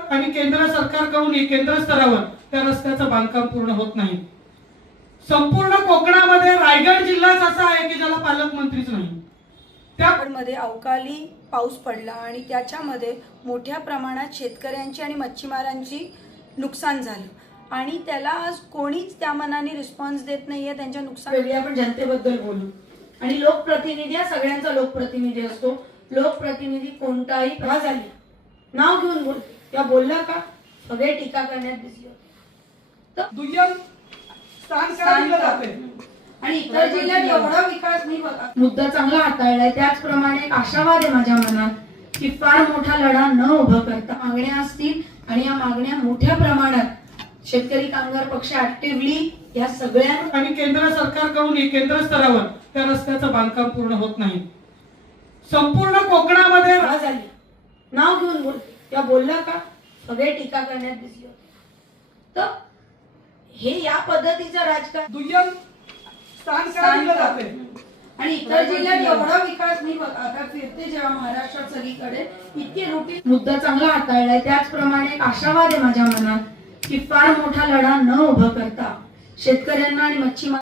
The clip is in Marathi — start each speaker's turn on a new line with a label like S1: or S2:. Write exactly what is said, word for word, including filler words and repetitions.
S1: आणि केंद्र सरकारकडून केंद्र स्तरावर त्या रस्त्याचं बांधकाम पूर्ण होत नाही। संपूर्ण कोकणामध्ये रायगड जिल्हाच असा आहे की ज्याला पालकमंत्रीच नाही।
S2: त्यामध्ये अवकाळी पाऊस पडला आणि त्याच्यामध्ये मोठ्या प्रमाणात शेतकऱ्यांची आणि मच्छीमारांची नुकसान झालं आणि त्याला आज कोणीच त्या मनाने रिस्पॉन्स देत नाहीये त्यांच्या नुकसान।
S3: आपण जनतेबद्दल बोलू आणि लोकप्रतिनिधी हा सगळ्यांचा लोकप्रतिनिधी असतो। लोकप्रतिनिधी कोणताही का झाली नाव घेऊन बोल किंवा बोलला का सगळे टीका करण्यात दिसले होते। तर
S1: दुय्यम स्थान का दिलं जाते
S3: आणि इतर जिल्ह्यात एवढा विकास नाही बघा। मुद्दा चांगला हाताळलाय। त्याचप्रमाणे एक आशावाद आहे माझ्या मनात की फार मोठा लढा न उभं करता मागण्या असतील आणि या मागण्या मोठ्या प्रमाणात शेतकरी कामगार पक्ष ऍक्टिव्हली या सगळ्या
S1: आणि केंद्र सरकारकडून केंद्र स्तरावर त्या रस्त्याचं बांधकाम पूर्ण होत नाही। संपूर्ण कोकणामध्ये
S3: का झाली नाव घेऊन बोल किंवा बोलला का सगळे टीका करण्यात दिसले होते। तर हे या पद्धतीचं राजकारण
S1: दुय्यम स्थान का दिलं जाते
S3: आणि इतर जिल्ह्यात एवढा विकास नाही बघा। आता फिरते जेव्हा महाराष्ट्रात सगळीकडे इतके रुटीन मुद्दा चांगला हाताळलाय। त्याचप्रमाणे एक आशावाद आहे माझ्या मनात की फार मोठा लढा न उभं करता शेतकऱ्यांना आणि मच्छीमार